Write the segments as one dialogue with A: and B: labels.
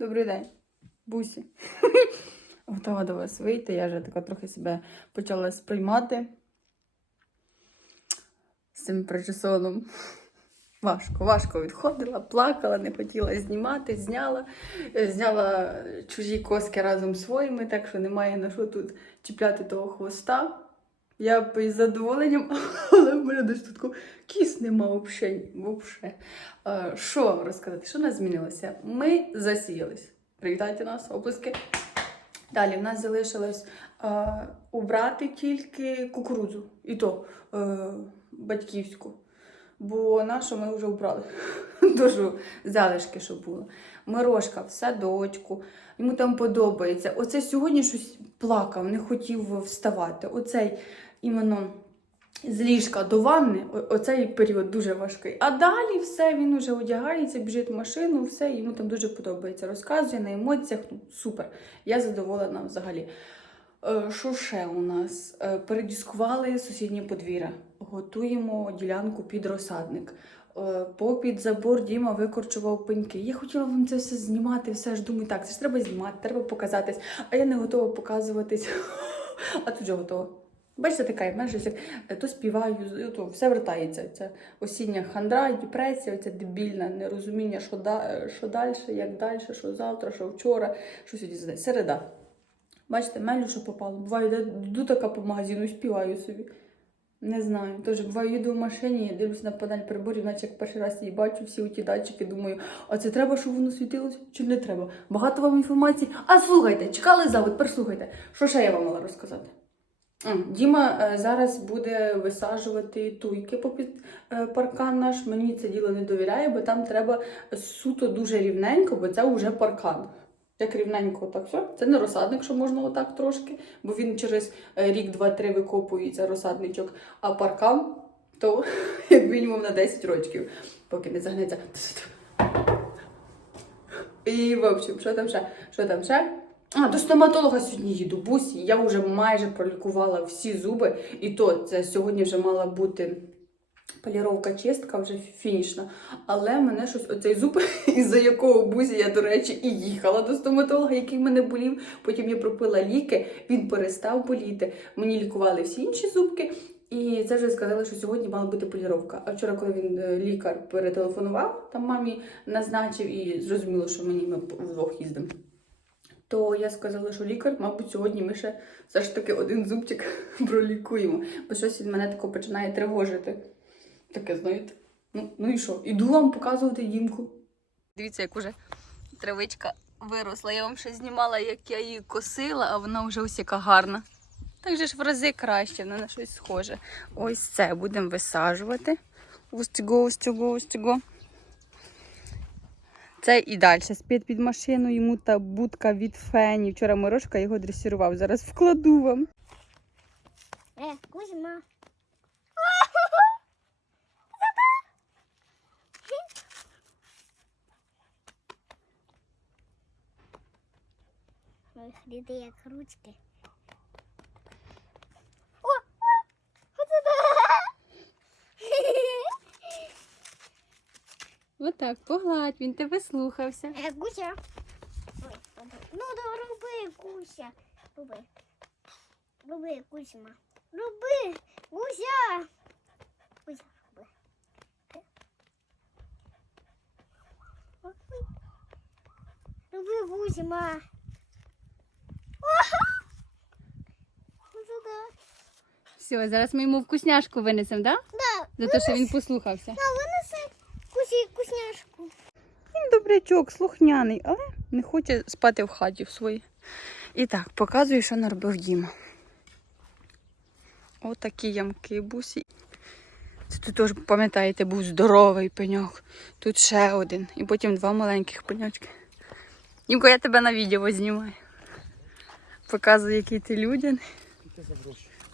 A: Добрий день, бусі. Готова до вас вийти. Я вже така трохи себе почала сприймати з цим причесоном. Важко, важко відходила, плакала, не хотіла знімати, зняла. Е, Зняла чужі коски разом своїми, так що немає на що тут чіпляти того хвоста. Я б із задоволенням, але в мене десь тут кіс нема взагалі. Е, Що розказати? Що в нас змінилося? Ми засіялись. Привітайте нас, оплески. Далі в нас залишилось е, убрати тільки кукурудзу, і то е, батьківську. Бо нашу ми вже убрали. Дуже залишки, що було. Мирошка в садочку, йому там подобається. Оце сьогодні щось плакав, не хотів вставати. Оцей іменно з ліжка до ванни, оцей період дуже важкий. А далі все, він уже одягається, біжить в машину, все, йому там дуже подобається. Розказує на емоціях. Ну, супер. Я задоволена взагалі. Е, Що ще у нас? Е, Передіскували сусіднє подвір'я. Готуємо ділянку під розсадник. Е, Попід забор Діма викорчував пеньки. Я хотіла вам це все знімати, все ж думаю, так, це ж треба знімати, треба показатись. А я не готова показуватись. А тут вже готова. Бачите, така, як е, то співаю, то все вертається. Ця осіння хандра, депресія, ця дебільна нерозуміння, що, да, е, що далі, як далі, що завтра, що вчора, що сьогодні середа. Бачите, мелю, що попало. Буває, йду така по магазину, співаю собі. Не знаю. Тож буває, їду в машині, дивлюся на панель приборів, наче як перший раз її бачу, всі ті датчики, думаю, а це треба, щоб воно світилось, чи не треба? Багато вам інформації. А слухайте, чекали завод, тепер слухайте. Що ще я вам мала розказати? Діма е, зараз буде висаджувати туйки попід е, паркан наш. Мені це діло не довіряє, бо там треба суто дуже рівненько, бо це вже паркан. Як рівненько, так все. Це не розсадник, що можна отак трошки, бо він через е, рік, два-три викопується розсадничок, а паркан то як мінімум на 10 років, поки не загнеться. І, в общем, що там ще? Що там ще? А, до стоматолога сьогодні їду. Бусі. Я вже майже пролікувала всі зуби. І то це сьогодні вже мала бути поліровка чистка, вже фінішна. Але мене щось оцей зуб, із-за якого бусі я, до речі, і їхала до стоматолога, який мене болів. Потім я пропила ліки, він перестав боліти. Мені лікували всі інші зубки. І це вже сказали, що сьогодні мала бути поліровка. А вчора, коли він е, лікар перетелефонував, там мамі назначив і зрозуміло, що мені ми вдвох їздимо. То я сказала, що лікар, мабуть, сьогодні ми ще все ж таки один зубчик пролікуємо, бо щось він мене тако починає тривожити. Таке, знаєте. Ну, ну і що? Іду вам показувати дімку. Дивіться, як уже травичка виросла. Я вам ще знімала, як я її косила, а вона вже ось яка гарна. Так же ж в рази краще, вона на щось схоже. Ось це будемо висаджувати. Ось цього, ось цього, ось цього. Це і далі спить під машину, йому та будка від фені. Вчора Мирошка його дресірував. Зараз вкладу вам.
B: Е, Кузьма. Ой, Хліди як ручки. О! о, Оце
A: Отак, погладь, він тебе слухався.
B: Е, Куся. Ой. Ну, да роби, Куся. Роби. Роби, Кузьма. Роби, Куся. Куся, роби. Роби. Роби, Кузьма.
A: Все, зараз ми йому вкусняшку винесемо, так?
B: Да,
A: Да? За те, що він послухався.
B: Кусі вкусняшку.
A: Він добрячок, слухняний, але не хоче спати в хаті в своїй. І так, показую, що наробив Діма. Отакі ямки бусі. Це тут теж, пам'ятаєте, був здоровий пеньок. Тут ще один. І потім два маленьких пеньочки. Дімко, я тебе на відео знімаю. Показую, який ти людяний.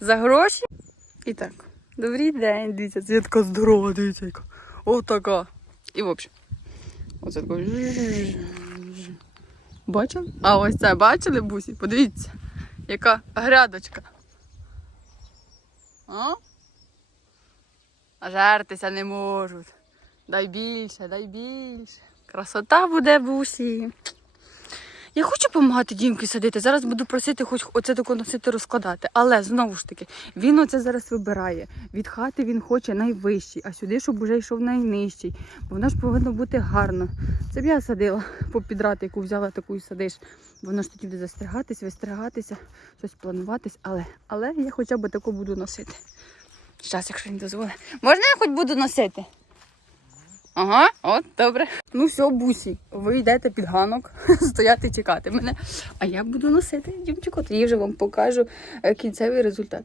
A: За гроші? І так. Добрий день, дивіться, це така здорова, дивіться. Отака. І в общем. Оце такий. Бачили? А ось це бачили, бусі? Подивіться, яка грядочка. А? А жертися не можуть. Дай більше, дай більше. Красота буде бусі. Я хочу допомагати Дімки садити. Зараз буду просити, хоч оце тако носити розкладати. Але знову ж таки, він оце зараз вибирає. Від хати він хоче найвищий, а сюди, щоб уже йшов найнижчий. Бо воно ж повинно бути гарно. Це б я садила попід яку взяла, таку і садиш. Воно ж тоді буде застригатись, вистригатися, щось плануватись. Але, але я хоча б таку буду носити. Зараз, якщо він дозволить. Можна я хоч буду носити? Ага, от, добре. Ну все, бусі, ви йдете під ганок стояти чекати мене. А я буду носити дівчику, тоді вже вам покажу е, кінцевий результат.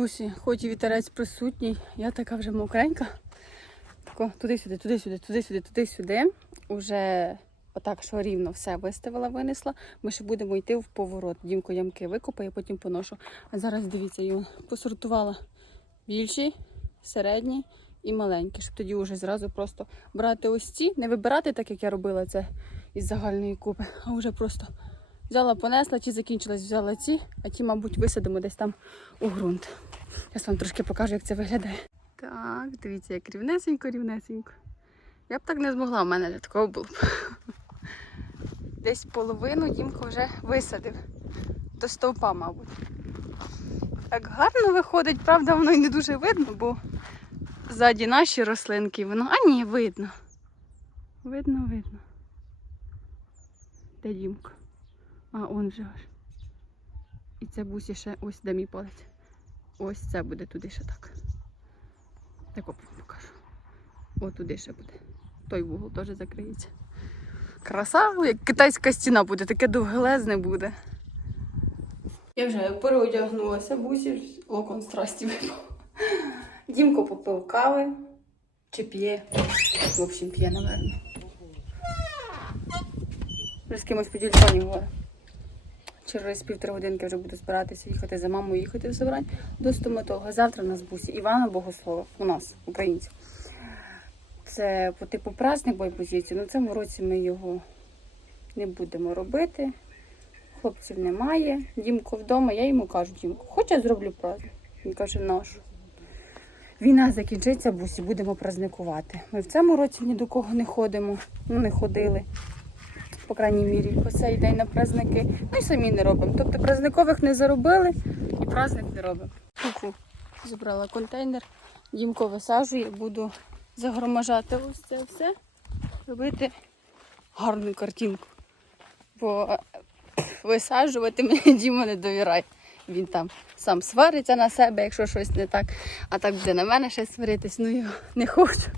A: Бусі, хоч і вітерець присутній, я така вже мокренька. Тако туди-сюди, туди-сюди, туди-сюди, туди-сюди. Уже отак, що рівно все виставила, винесла. Ми ще будемо йти в поворот. Дімко ямки викопає, потім поношу. А зараз дивіться, я посортувала більші, середні і маленькі, щоб тоді вже зразу просто брати ось ці, не вибирати, так як я робила це із загальної купи, а вже просто взяла, понесла, чи закінчилась, взяла ці, а ті, мабуть, висадимо десь там у ґрунт. Зараз вам трошки покажу, як це виглядає. Так, дивіться, як рівнесенько, рівнесенько. Я б так не змогла, в мене такого було б. Десь половину Дімко вже висадив. До стовпа, мабуть. Так гарно виходить, правда, воно й не дуже видно, бо ззаді наші рослинки, воно. А ні, видно. Видно, видно. Де Дімко? А, он же аж. І це бусі ще ось де мій палець. Ось це буде туди ще так. Так оп, покажу. О, туди ще буде. Той вугол теж закриється. Краса, як китайська стіна буде, таке довгелезне буде. Я вже переодягнулася, бусі, локон страсті випав. Дімко попив кави. Чи п'є? В общем, п'є, напевно. Вже з кимось по телефоні говорить. Через півтори годинки вже буду збиратися їхати за мамою, їхати в Собрань до стоматолога. Завтра у нас бусі Івана Богослова, у нас, українців. Це по типу праздник бойпозиції, але в цьому році ми його не будемо робити. Хлопців немає. Дімко вдома, я йому кажу, Дімко, хоч я зроблю праздник. Він каже, нашу. Війна закінчиться, бусі, будемо праздникувати. Ми в цьому році ні до кого не ходимо, ну не ходили по крайній мірі, по цей день на праздники. Ну і самі не робимо. Тобто праздникових не заробили і праздник не робимо. Ку-ку. Забрала контейнер, Дімко висаджує, буду загроможати ось це все, робити гарну картинку. Бо висаджувати мені Діма не довіряє. Він там сам свариться на себе, якщо щось не так, а так буде на мене ще сваритись, ну його не хочу.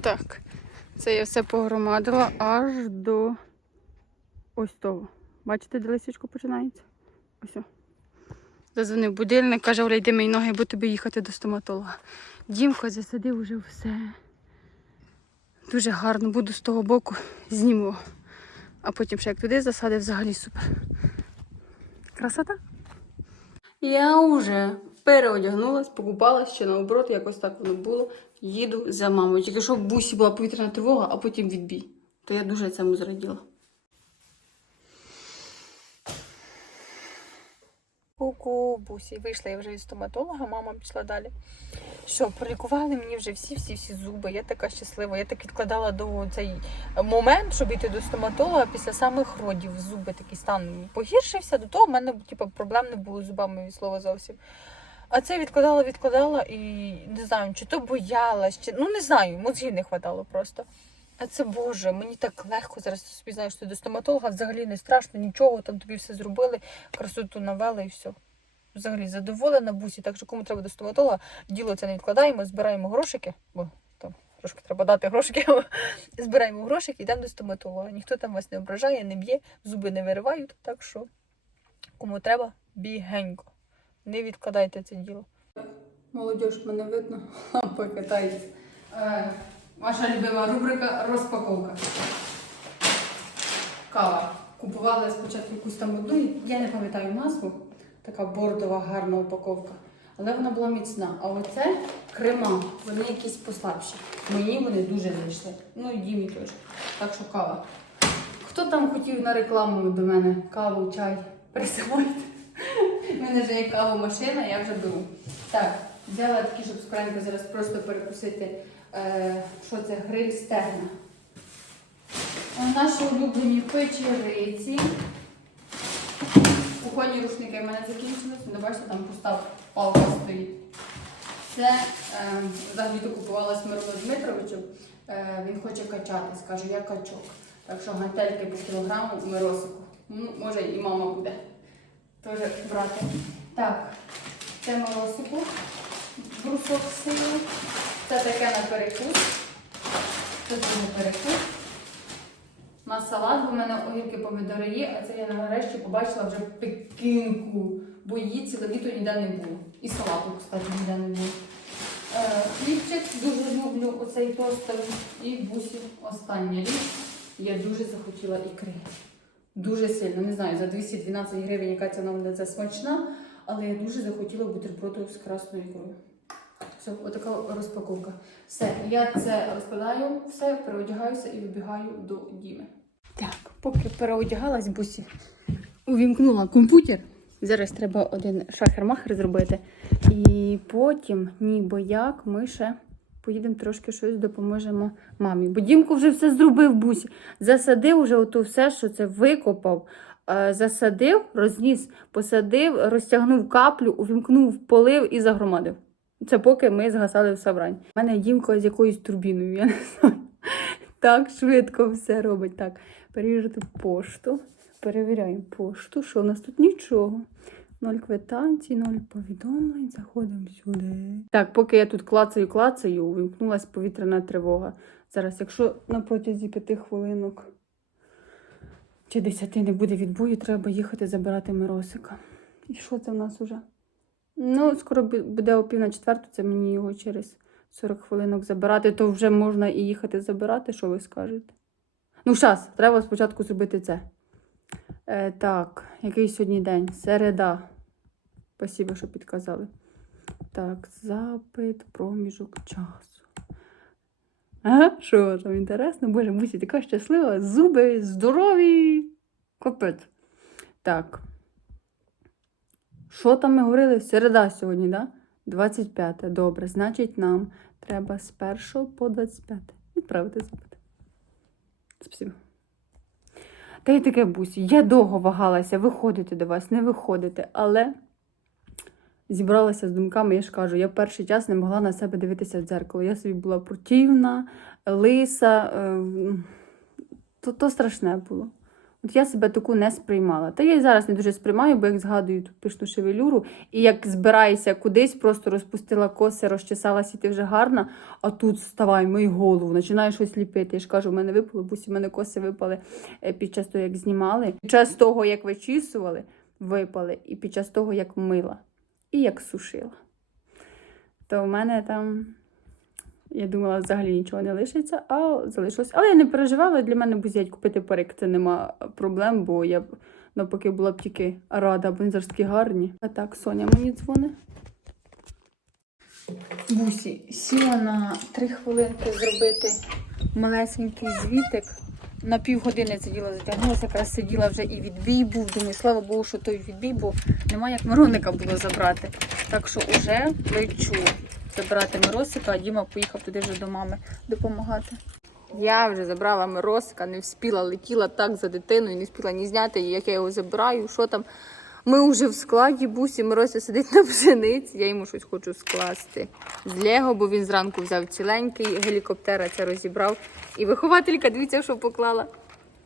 A: Так, це я все погромадила аж до ось того. Бачите, де лисичко починається? Ось. Зазвонив будильник, каже, Оля, йди мої ноги, бо тобі їхати до стоматолога. Дімко засадив уже все. Дуже гарно, буду з того боку, зніму. А потім ще як туди засадив, взагалі супер. Красота. Я вже переодягнулась, покупалась ще наоборот, якось так воно було. Їду за мамою. Тільки що в бусі була повітряна тривога, а потім відбій. То я дуже цьому зраділа. Ку-ку, бусі, вийшла я вже від стоматолога, мама пішла далі. Що, пролікували мені вже всі-всі-всі зуби. Я така щаслива. Я так відкладала довго цей момент, щоб йти до стоматолога після самих родів. Зуби такий стан погіршився. До того в мене типу, проблем не було з зубами від слова зовсім. А це відкладала, відкладала і не знаю, чи то боялась, чи ну не знаю, мозгів не хватало просто. А це Боже, мені так легко зараз собі знаєш, ти до стоматолога взагалі не страшно, нічого, там тобі все зробили, красоту навели і все. Взагалі задоволена бусі, так що кому треба до стоматолога, діло це не відкладаємо, збираємо грошики, бо там Трошки треба дати грошики. Збираємо грошики, йдемо до стоматолога. Ніхто там вас не ображає, не б'є, зуби не виривають. Так що, кому треба, бігенько. Не відкладайте це діло. Молодіж, мене видно, покатається. Е, ваша любима рубрика розпаковка. Кава. Купували спочатку якусь там одну, я не пам'ятаю назву, така бордова гарна упаковка. Але вона була міцна. А оце крема, вони якісь послабші. Мені вони дуже зайшли. Ну і Дімі теж. Так що кава. Хто там хотів на рекламу до мене каву, чай? Присилайте. Мене вже є кавомашина, я вже беру. Так, взяла такі, щоб скоренько зараз просто перекусити, е, що це гриль стегна. Е, Наші улюблені печериці. Кухонні рушники в мене закінчились. Ну, бачите, там пуста палка стоїть. Це е, взагалі то купувала з Мироном Дмитровичем. Е, він хоче качатись, каже, я качок. Так що гантельки по кілограму Миросику. Ну, може і мама буде теж брати. Так, це Миросику. Брусок сили. Це таке на перекус. Це дуже перекус. На салат, бо в мене огірки помідори є, а це я нарешті побачила вже пекінку, бо її ціле літо ніде не було. І салату, кстати, ніде не було. Е, хлібчик дуже люблю оцей тостовий. І бусі остання річ. Я дуже захотіла ікри. Дуже сильно. Не знаю, за 212 гривень, яка ціна буде це смачна, але я дуже захотіла бутерброду з красною ікрою. Все, отака розпаковка. Все, я це розкладаю, все, переодягаюся і вибігаю до Діми. Так, поки переодягалась, бусі увімкнула комп'ютер. Зараз треба один шахер-махер зробити. І потім, ніби як, ми ще поїдемо трошки щось допоможемо мамі. Бо Дімко вже все зробив бусі. Засадив вже ото все, що це викопав. е, Засадив, розніс, посадив, розтягнув каплю, увімкнув, полив і загромадив. Це поки ми згасали в саврань. У мене Дімко з якоюсь турбіною, я не знаю. Так швидко все робить. Так, перевірити пошту. Перевіряємо пошту. Що в нас тут нічого. Ноль квитанцій, ноль повідомлень. Заходимо сюди. Так, поки я тут клацаю, клацаю, увімкнулася повітряна тривога. Зараз, якщо на протязі п'яти хвилинок чи десяти не буде відбою, треба їхати забирати Миросика. І що це в нас уже? Ну, скоро буде о пів на четверту, це мені його через 40 хвилинок забирати, то вже можна і їхати забирати, що ви скажете? Ну, зараз, треба спочатку зробити це. Е, так, який сьогодні день? Середа. Спасибо, що підказали. Так, запит, проміжок часу. Ага, що там інтересно? Боже, Бусі, така щаслива, зуби здорові. Капець. Так. Що там ми говорили? Середа сьогодні, да? 25. Добре, значить, нам треба з 1 по 25 відправити запит. Спасибо. Та й таке бусі. Я довго вагалася виходити до вас, не виходити, але зібралася з думками, я ж кажу, я перший час не могла на себе дивитися в дзеркало. Я собі була противна, лиса, е, то, то страшне було. От я себе таку не сприймала. Та я й зараз не дуже сприймаю, бо як згадую ту пишну шевелюру, і як збираюся кудись, просто розпустила коси, розчесалась, і ти вже гарна, а тут вставай, мий голову, починаю щось ліпити. Я ж кажу, в мене випало, бусі, в мене коси випали е, під час того, як знімали, під час того, як вичісували, випали, і під час того, як мила, і як сушила. То в мене там. Я думала, взагалі нічого не лишиться, а залишилось. Але я не переживала. Для мене бузять купити парик це нема проблем, бо я б навпаки була б тільки рада, бо вони зараз гарні. А так, Соня мені дзвонить. Бусі, сіла на три хвилинки зробити малесенький звітик. На півгодини сиділа, затягнулася, якраз сиділа вже і відбій був. Думаю, слава Богу, що той відбій, бо немає як Мироника було забрати. Так що вже лечу забирати Миросика, а Діма поїхав туди вже до мами допомагати. Я вже забрала Миросика, не вспіла, летіла так за дитиною, не вспіла ні зняти, як я його забираю, що там. Ми вже в складі бусі, Мирося сидить на пшениці, я йому щось хочу скласти з Лего, бо він зранку взяв ціленький гелікоптера, це розібрав. І вихователька, дивіться, що поклала.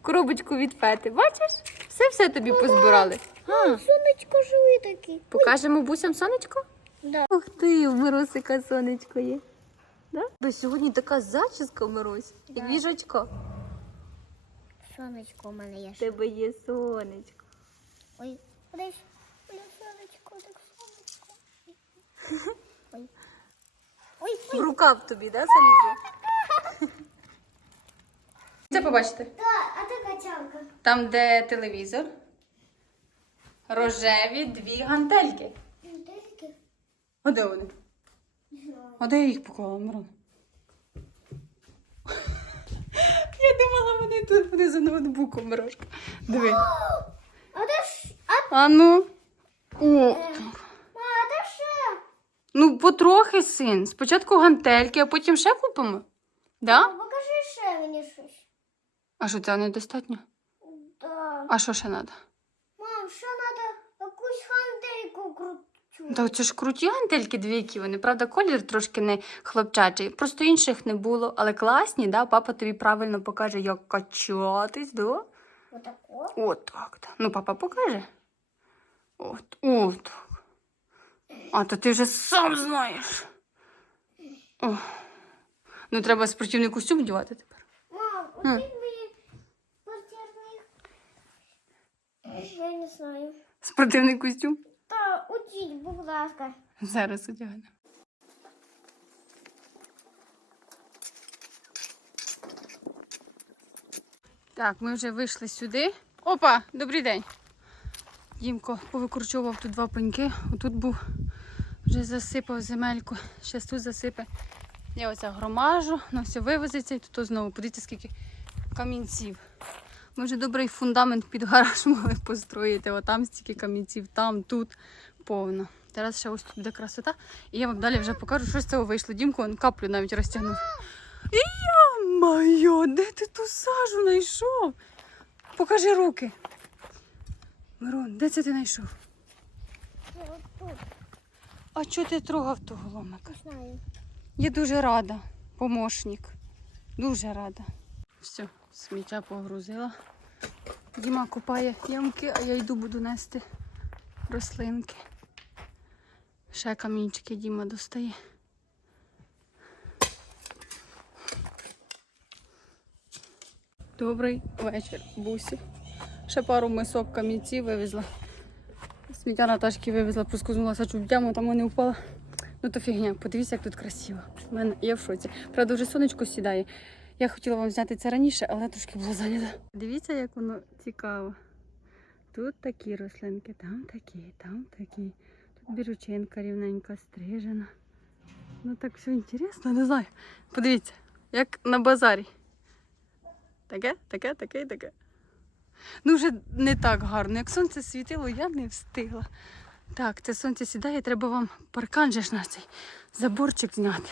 A: Коробочку від фети. Бачиш? Все-все тобі позбирали. А,
B: Сонечко жує такі.
A: покажемо бусям сонечко?
B: Да.
A: Ух ти, в Миросика сонечко є. Да? Бо сьогодні така зачіска, Мирусь, як
B: Да.
A: віжачка.
B: Сонечко у мене є.
A: В тебе є сонечко.
B: Ой, десь. Ой, сонечко, так сонечко. Ой. Ой,
A: В рукав тобі, да, залізе? Це побачите.
B: Да, а ти качалка.
A: Там, де телевізор, рожеві дві гантельки. А де вони? А де я їх поклала, Мирон? Я думала, вони тут, вони за ноутбуком, Мирошка. Диви.
B: А де ж? А,
A: А ну. О.
B: а де ще?
A: Ну, потрохи, син. Спочатку гантельки, а потім ще купимо. Да?
B: Покажи ще мені щось.
A: А що це недостатньо?
B: Да.
A: А що ще треба?
B: Мам, ще треба якусь хандельку кручу.
A: Та це ж круті гантельки дві, які вони. Правда, колір трошки не хлопчачий. Просто інших не було, але класні, да? Папа тобі правильно покаже, як качатись, да?
B: Отако.
A: От так. Да. Ну, папа покаже. От, от так. А то ти вже сам знаєш. О. Ну, треба спортивний костюм вдівати тепер.
B: Мам,
A: М.
B: оцей мені спортивний. Я не знаю.
A: Спортивний костюм.
B: Та будь ласка.
A: Зараз одягнемо. Так, ми вже вийшли сюди. Опа, добрий день. Дімко повикручував тут два пеньки. Отут був, вже засипав земельку. Зараз тут засипе. Я оця громажу, на все вивезеться і тут знову. Подивіться, скільки камінців. Ми вже добрий фундамент під гараж могли построїти. Отам стільки камінців, там, тут повно. Зараз ще ось тут буде красота. І я вам далі вже покажу, що з цього вийшло. Дімко он каплю навіть розтягнув. І я моє, де ти ту сажу знайшов? Покажи руки. Мирон, де це ти знайшов? А чого ти трогав того ломика?
B: Знаю.
A: Я дуже рада, помощник. Дуже рада. Все, сміття погрузила. Діма копає ямки, а я йду буду нести рослинки. Ще камінчики Діма достає. Добрий вечір, бусі. Ще пару мисок камінців вивезла. Сміття Наташки вивезла, проскознулася чуть в яму, там вони впала. Ну то фігня, подивіться, як тут красиво. У мене я в шоці. Правда, вже сонечко сідає. Я хотіла вам зняти це раніше, але трошки було зайнято. Дивіться, як воно цікаво. Тут такі рослинки, там такі, там такі. Тут бірючинка рівненька стрижена. Ну так все інтересно, не знаю. Подивіться, як на базарі. Таке, таке, таке і таке. Ну, вже не так гарно. Як сонце світило, я не встигла. Так, це сонце сідає, треба вам паркан же ж на цей заборчик зняти.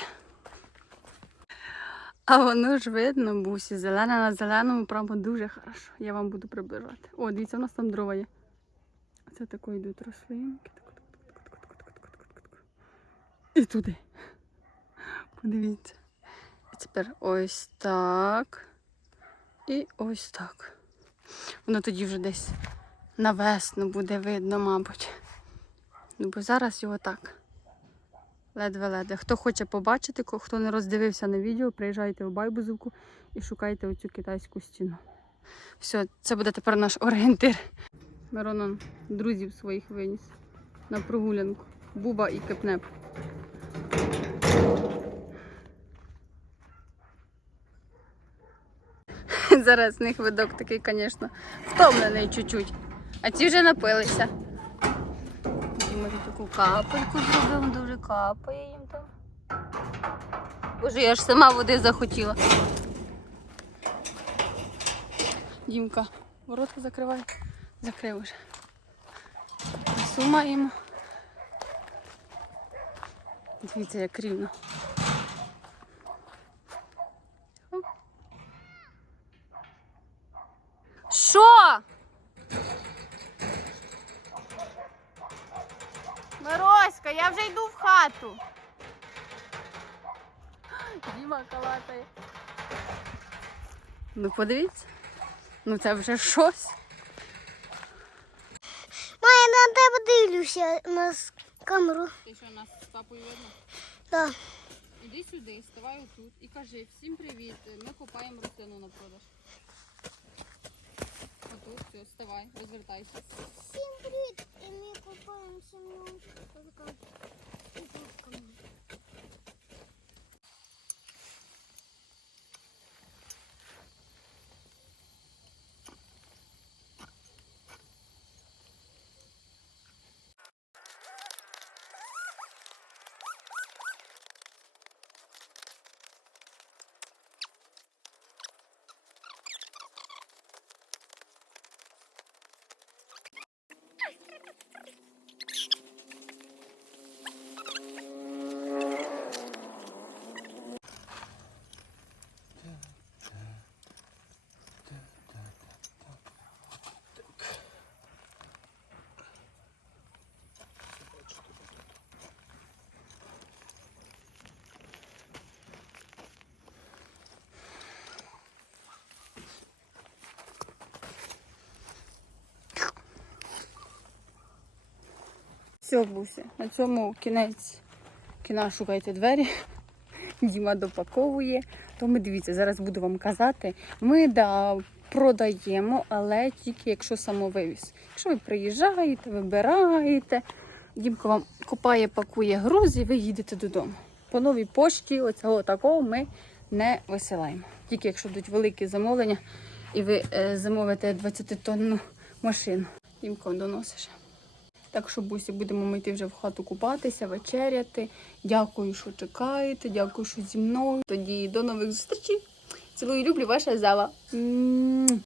A: А воно ж видно, бусі. зелене на зеленому, прямо дуже хорошо. Я вам буду прибирати. О, дивіться, у нас там дрова є. Це тако йдуть рослинки. І туди. Подивіться. І тепер ось так. І ось так. Воно тоді вже десь на весну буде видно, мабуть. Ну, бо зараз його так. Ледве-ледве. Хто хоче побачити, хто не роздивився на відео, приїжджайте в Байбузовку і шукайте оцю китайську стіну. Все, це буде тепер наш орієнтир. Мирон он друзів своїх виніс на прогулянку. Буба і кепнеп. Зараз з них видок такий, звісно, втомлений чуть-чуть. А ці вже напилися. Ми вже таку капельку зробимо, дуже капає їм там. Боже, я ж сама води захотіла. Дімка, ворота закривай. Закрив уже. Маємо. Дивіться, як рівно. Що? Мироська, я вже йду в хату. Діма калатає. Ну подивіться. Ну це вже щось.
B: Ма, я на тебе дивлюся на с- камеру.
A: Ти що нас з папою видно?
B: Да.
A: Іди сюди, ставай тут і кажи всім привіт. Ми купаємо рослину на продаж. Отут, все, вставай, розвертайся.
B: Всім привіт! І ми купаємо сім'ю з ігрушками.
A: Все, Буся, на цьому кінець кіна шукайте двері. Діма допаковує. Тому дивіться, зараз буду вам казати. Ми да, продаємо, але тільки якщо самовивіз. Якщо ви приїжджаєте, вибираєте, Дімко вам купає, пакує груз і ви їдете додому. По новій пошті, оцього такого ми не висилаємо. Тільки якщо йдуть великі замовлення і ви е, замовите 20-тонну машину. Дімко доносиш. Так що, бусі, будемо ми йти вже в хату купатися, вечеряти. Дякую, що чекаєте. Дякую, що зі мною. Тоді до нових зустрічей. Цілую, люблю, ваша зава. М.